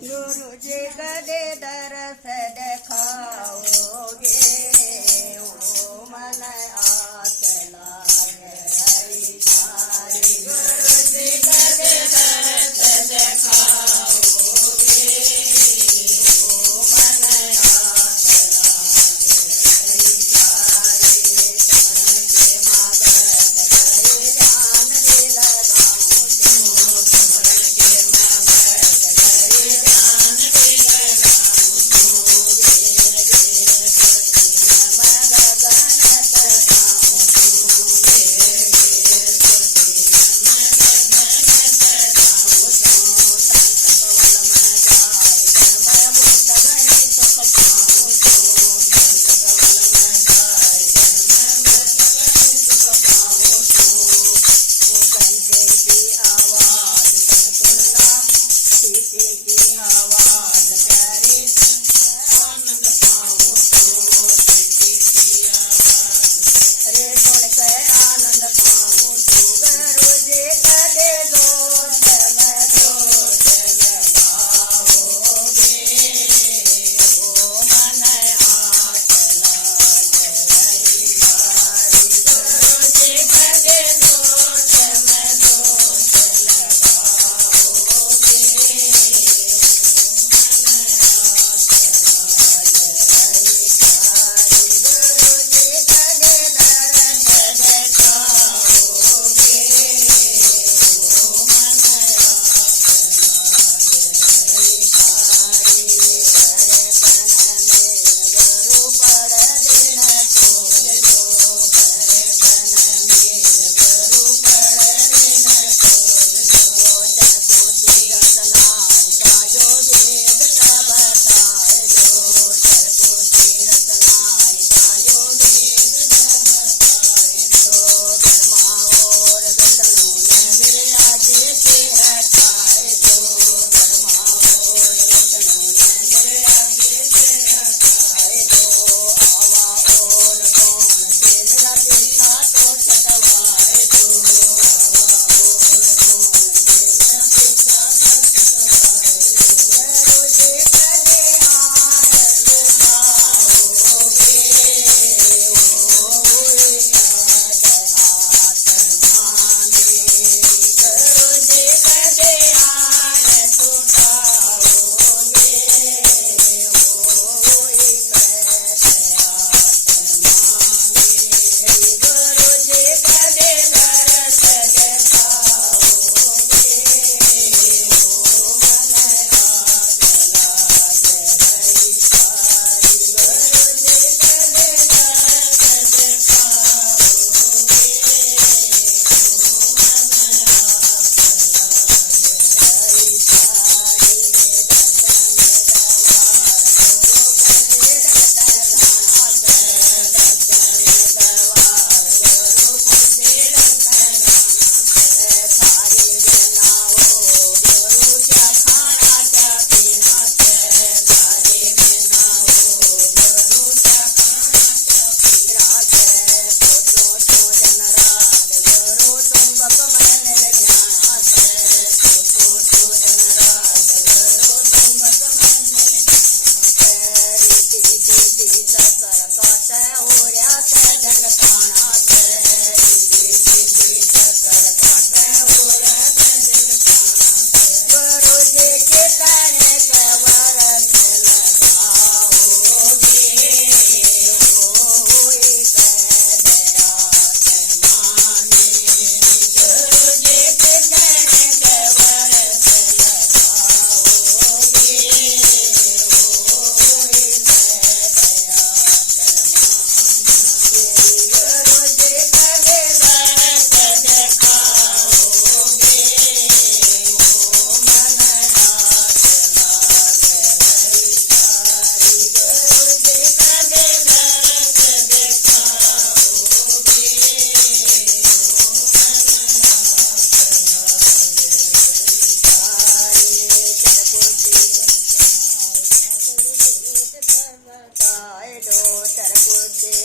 गुरुजी गदे दरस देखाओगे ओ मन आस लागे हरि तारी गुरुजी गदे दरस देखाओगे ओ मन आस लागे हरि तारी शरण के माँ बैठ गए ध्यान दे लगाऊं तो शरण के माँ बैठ गए ध्यान दे लगाऊं तो गिर गिर सुरती मैं गगन सजाऊं तो गिर गिर सुरती मैं गगन सजाऊं तो संत कवल में जाए मैं मुक्त गणी सुख पाऊं तो संत कवल में जाए मैं मुक्त गणी सुख पाऊं तो घंटे की आवाज सत सुनना सीटी की आवाज प्यारी आनंद पाऊं तो सीटी की आवाज अरे सुन के आनंद पाऊं तो गुरुजी गदे दोस्त में दोस्त लगाओगे ओ मन आस लागे हरि तारी गुरुजी गदे दोस्त में दोस्त लगाओगे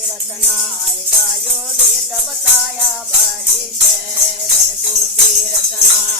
रतनाय का यो वेद बताया बड़ी से रघु तीरथ नाय